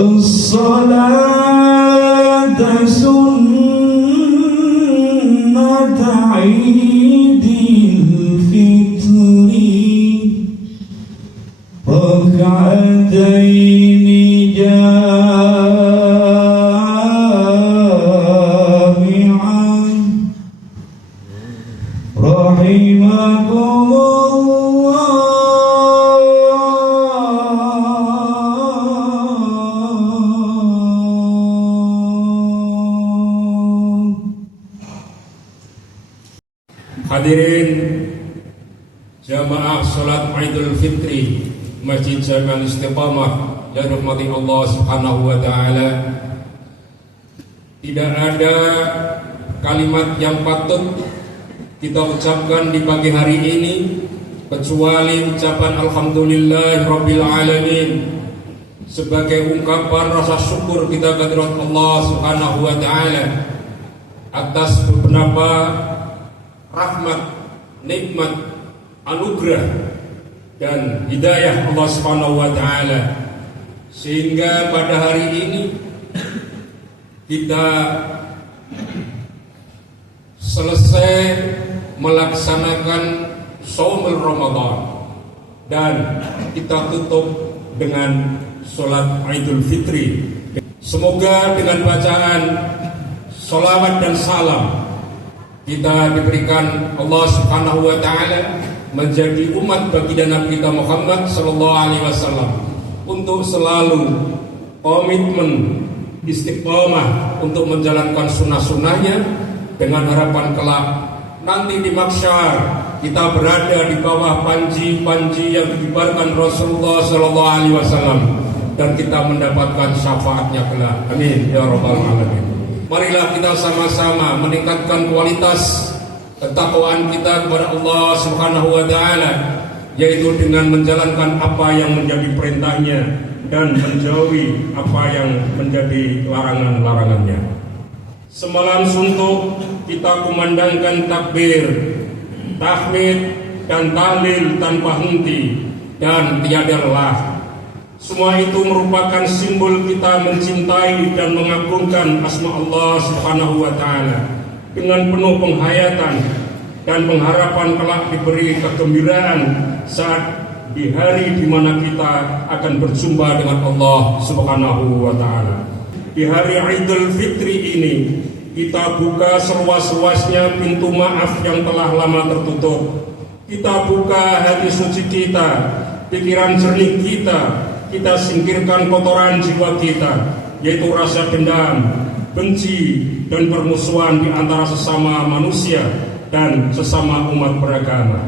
الصلاة سنة عيد الفطر ركعتين جامعا رحمكم Hadirin jamaah salat Idul Fitri Masjid Jami'al Istiqamah yang dirahmati Allah Subhanahu wa taala. Tidak ada kalimat yang patut kita ucapkan di pagi hari ini kecuali ucapan alhamdulillahirabbil alamin sebagai ungkapan rasa syukur kita kehadirat Allah Subhanahu wa taala atas beberapa rahmat, nikmat, anugerah dan hidayah Allah Subhanahu wa taala, sehingga pada hari ini kita selesai melaksanakan Shaumul Ramadan dan kita tutup dengan sholat Idul Fitri. Semoga dengan bacaan sholawat dan salam kita diberikan Allah Subhanahu wa taala menjadi umat baginda Nabi kita Muhammad sallallahu alaihi wasallam untuk selalu komitmen istiqomah untuk menjalankan sunnah-sunnahnya, dengan harapan kelak nanti di mahsyar kita berada di bawah panji-panji yang dikibarkan Rasulullah sallallahu alaihi wasallam dan kita mendapatkan syafaatnya kelak. Amin ya rabbal alamin. Marilah kita sama-sama meningkatkan kualitas ketakwaan kita kepada Allah Subhanahu wa taala, yaitu dengan menjalankan apa yang menjadi perintahnya dan menjauhi apa yang menjadi larangan-larangannya. Semalam suntuk kita kumandangkan takbir, tahmid dan tahlil tanpa henti dan tiada lelah. Semua itu merupakan simbol kita mencintai dan mengagungkan asma Allah Subhanahu wa taala dengan penuh penghayatan dan pengharapan kelak diberi kegembiraan saat di hari di mana kita akan berjumpa dengan Allah Subhanahu wa taala. Di hari Idul Fitri ini kita buka seluas-luasnya pintu maaf yang telah lama tertutup. Kita buka hati suci kita, pikiran jernih kita singkirkan kotoran jiwa kita, yaitu rasa dendam, benci, dan permusuhan di antara sesama manusia dan sesama umat beragama.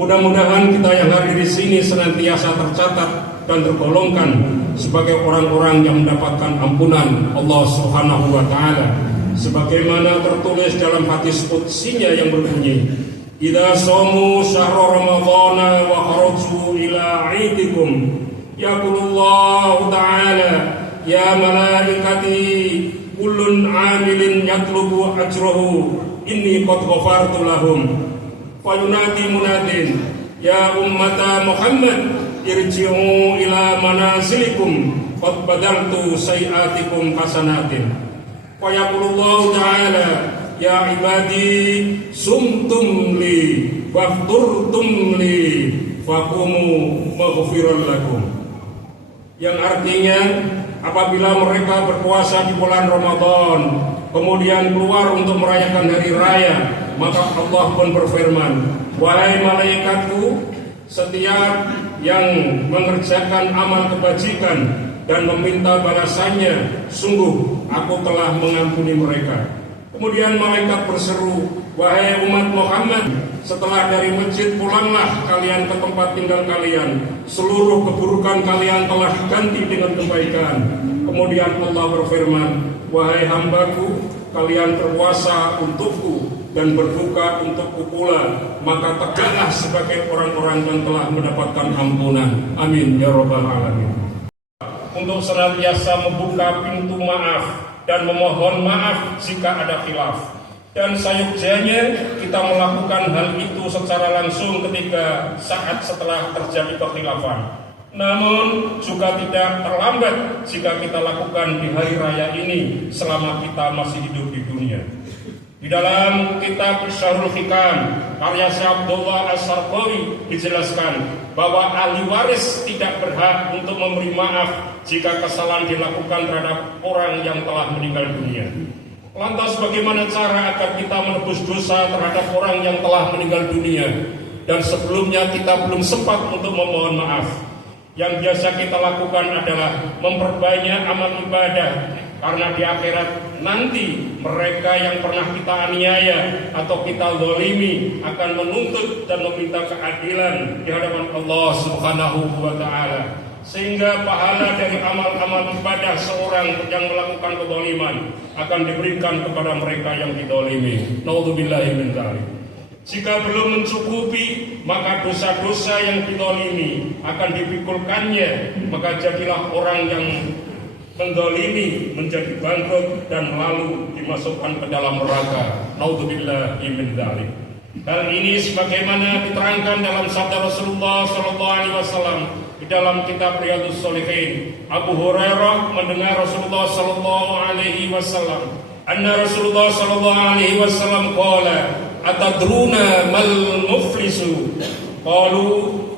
Mudah-mudahan kita yang hadir di sini senantiasa tercatat dan tergolongkan sebagai orang-orang yang mendapatkan ampunan Allah Subhanahu wa taala, sebagaimana tertulis dalam hadis qudsinya yang berbunyi, "Idza shamu syahra ramadhana wa kharaju ila 'idikum yaqulullahu ta'ala ya malaikati kullun 'amilin yatlubu ajrahu inni qad ghafartu lahum." Fayunadi munadin, "Ya ummata Muhammad irji'u ila manazilikum qad badaltu sayiatikum hasanatin." Fayaqulullahu ta'ala, "Ya ibadi sumtum li wafturtum li faqumu maghfiran lakum." Yang artinya, apabila mereka berpuasa di bulan Ramadan kemudian keluar untuk merayakan hari raya, maka Allah pun berfirman, "Wahai malaikatku, setiap yang mengerjakan amal kebajikan dan meminta balasannya, sungguh aku telah mengampuni mereka." Kemudian malaikat berseru, "Wahai umat Muhammad, setelah dari masjid pulanglah kalian ke tempat tinggal kalian. Seluruh keburukan kalian telah ganti dengan kebaikan." Kemudian Allah berfirman, "Wahai hambaku, kalian berpuasa untukku dan berbuka untukku pula, maka tegaklah sebagai orang-orang yang telah mendapatkan ampunan." Amin ya rabbal alamin. Untuk senantiasa membuka pintu maaf dan memohon maaf jika ada khilaf. Dan sayugjanya kita melakukan hal itu secara langsung ketika saat setelah terjadi kekhilafan. Namun juga tidak terlambat jika kita lakukan di hari raya ini selama kita masih hidup di dunia. Di dalam kitab Syahrul Hikam karya Syekh Abdullah As-Sarqawi dijelaskan bahwa ahli waris tidak berhak untuk memberi maaf jika kesalahan dilakukan terhadap orang yang telah meninggal dunia. Lantas bagaimana cara agar kita menebus dosa terhadap orang yang telah meninggal dunia dan sebelumnya kita belum sempat untuk memohon maaf? Yang biasa kita lakukan adalah memperbanyak amal ibadah, karena di akhirat nanti mereka yang pernah kita aniaya atau kita zalimi akan menuntut dan meminta keadilan di hadapan Allah Subhanahu wa Ta'ala, sehingga pahala dari amal-amal ibadah seorang yang melakukan kezaliman akan diberikan kepada mereka yang dizalimi. Naudzubillahi min dzalik. Jika belum mencukupi, maka dosa-dosa yang dizalimi akan dipikulkannya, maka jadilah orang yang menzalimi menjadi bangkrut dan lalu dimasukkan ke dalam neraka. Naudzubillahi min dzalik. Hal ini sebagaimana diterangkan dalam sabda Rasulullah SAW di dalam kitab Riyadhus Shalihin. Abu Hurairah mendengar Rasulullah SAW, anna Rasulullah SAW qala, atadruna mal muflisu? Qalu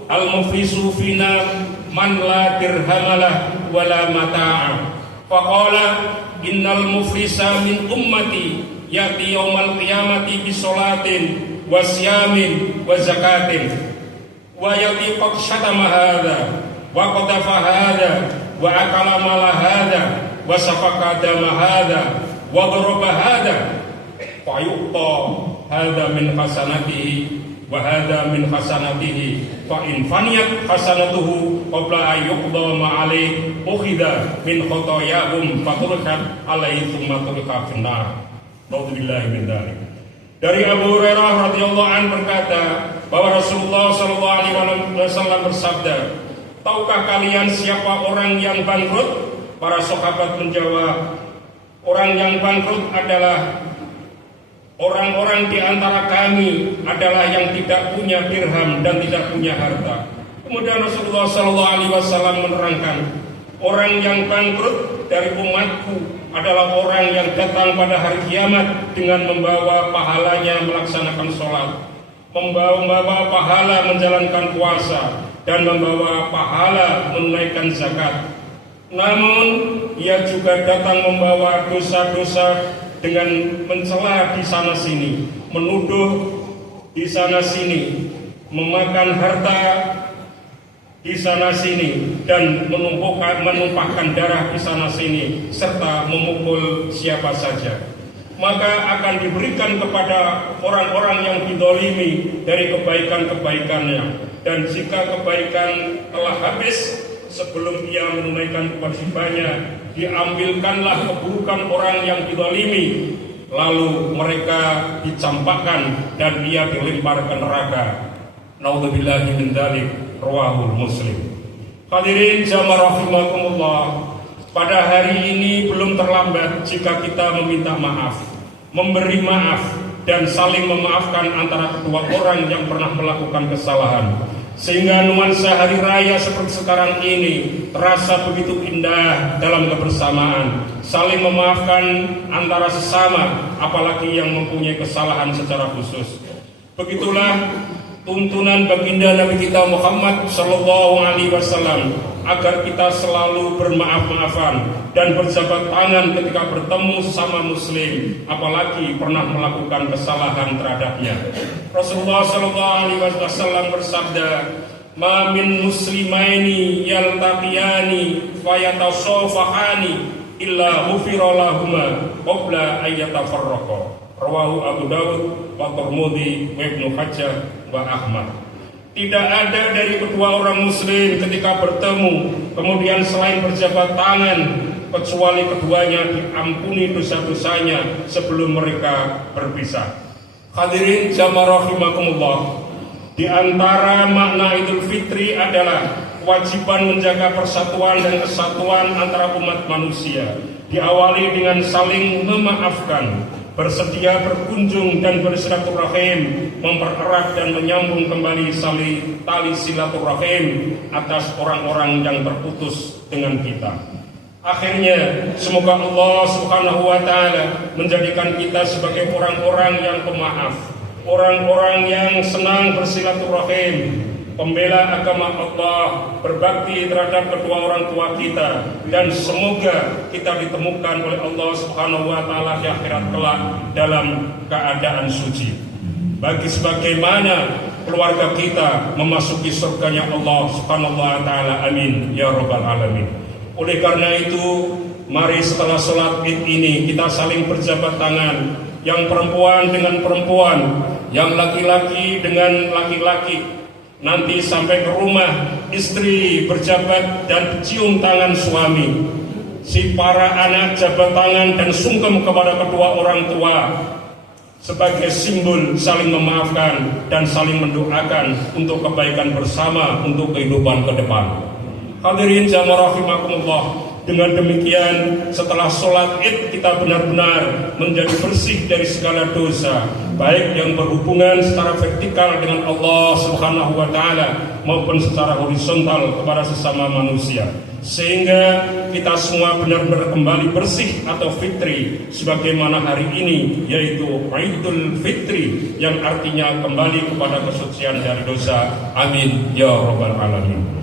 al muflisu fina man la dirhamalah wala mata'a. Faqala innal muflisa min ummati ya'ti yaumal qiyamati bi sholatin wa siyamin wa zakatin wa ya'ti qad syatama hadha wa qadafa hadha wa akala mala hadha wa safaka dama hadha wa daraba hadha fa yuqta hadha min hasanatihi wa hadha min hasanatihi fa in faniyat hasanatuhu qabla an yuqda ma alayhi ukhidha min khotoyahum fatulkat alaihi thumma tulqa finnar. Naudzubillahi min dzalik. Dari Abu Hurairah radhiyallahu anhu berkata bahwa Rasulullah sallallahu alaihi wasallam bersabda, tahukah kalian siapa orang yang bangkrut? Para sahabat menjawab, orang yang bangkrut adalah orang-orang di antara kami adalah yang tidak punya dirham dan tidak punya harta. Kemudian Rasulullah SAW menerangkan, orang yang bangkrut dari umatku adalah orang yang datang pada hari kiamat dengan membawa pahalanya melaksanakan sholat, membawa pahala menjalankan puasa, dan membawa pahala menunaikan zakat. Namun ia juga datang membawa dosa-dosa dengan mencela di sana sini, menuduh di sana sini, memakan harta di sana sini, dan menumpahkan darah di sana sini, serta memukul siapa saja. Maka akan diberikan kepada orang-orang yang dizalimi dari kebaikan-kebaikannya, dan jika kebaikan telah habis sebelum ia menunaikan kewajibannya, diambilkanlah keburukan orang yang dizalimi, lalu mereka dicampakkan dan ia dilempar ke neraka. Naudzubillahi min dzalik. Rawahul Muslim. Hadirin jamaah rahimakumullah, pada hari ini belum terlambat jika kita meminta maaf, memberi maaf, dan saling memaafkan antara kedua orang yang pernah melakukan kesalahan, sehingga nuansa hari raya seperti sekarang ini terasa begitu indah dalam kebersamaan, saling memaafkan antara sesama, apalagi yang mempunyai kesalahan secara khusus. Begitulah tuntunan baginda Nabi kita Muhammad Sallallahu Alaihi Wasallam agar kita selalu bermaaf-maafan dan berjabat tangan ketika bertemu sesama muslim, apalagi pernah melakukan kesalahan terhadapnya. Rasulullah Sallallahu Alaihi Wasallam bersabda, "Ma min muslimaini yaltaqiyani fayatasofahani illa ghufira lahuma qabla ayyatafarraqa." Rawahu Abu Dawud wa Tirmidzi wa Ibnu Majah wa Ahmad. Tidak ada dari kedua orang muslim ketika bertemu kemudian selain berjabat tangan, kecuali keduanya diampuni dosa-dosanya sebelum mereka berpisah. Hadirin jamaah rahimakumullah, di antara makna Idul Fitri adalah kewajiban menjaga persatuan dan kesatuan antara umat manusia, diawali dengan saling memaafkan. bersedia berkunjung dan bersilaturahim, mempererat dan menyambung kembali tali silaturahim atas orang-orang yang terputus dengan kita. Akhirnya, semoga Allah Subhanahu wa Ta'ala menjadikan kita sebagai orang-orang yang pemaaf, orang-orang yang senang bersilaturahim, pembela agama Allah, berbakti terhadap kedua orang tua kita, dan semoga kita ditemukan oleh Allah Subhanahu wa Ta'ala di akhirat kelak dalam keadaan suci. Bagi sebagaimana keluarga kita memasuki surganya Allah Subhanahu wa Ta'ala, amin ya rabbal alamin. Oleh karena itu, mari setelah sholat id ini kita saling berjabat tangan, yang perempuan dengan perempuan, yang laki-laki dengan laki-laki. Nanti sampai ke rumah, istri berjabat dan cium tangan suami. Si para anak jabat tangan dan sungkem kepada kedua orang tua sebagai simbol saling memaafkan dan saling mendoakan untuk kebaikan bersama untuk kehidupan ke depan. Hadirin jamaah rahimakumullah, dengan demikian setelah sholat id kita benar-benar menjadi bersih dari segala dosa, baik yang berhubungan secara vertikal dengan Allah Subhanahu wa Ta'ala maupun secara horizontal kepada sesama manusia, sehingga kita semua benar-benar kembali bersih atau fitri sebagaimana hari ini, yaitu Idul Fitri, yang artinya kembali kepada kesucian dari dosa. Amin ya rabbal alamin.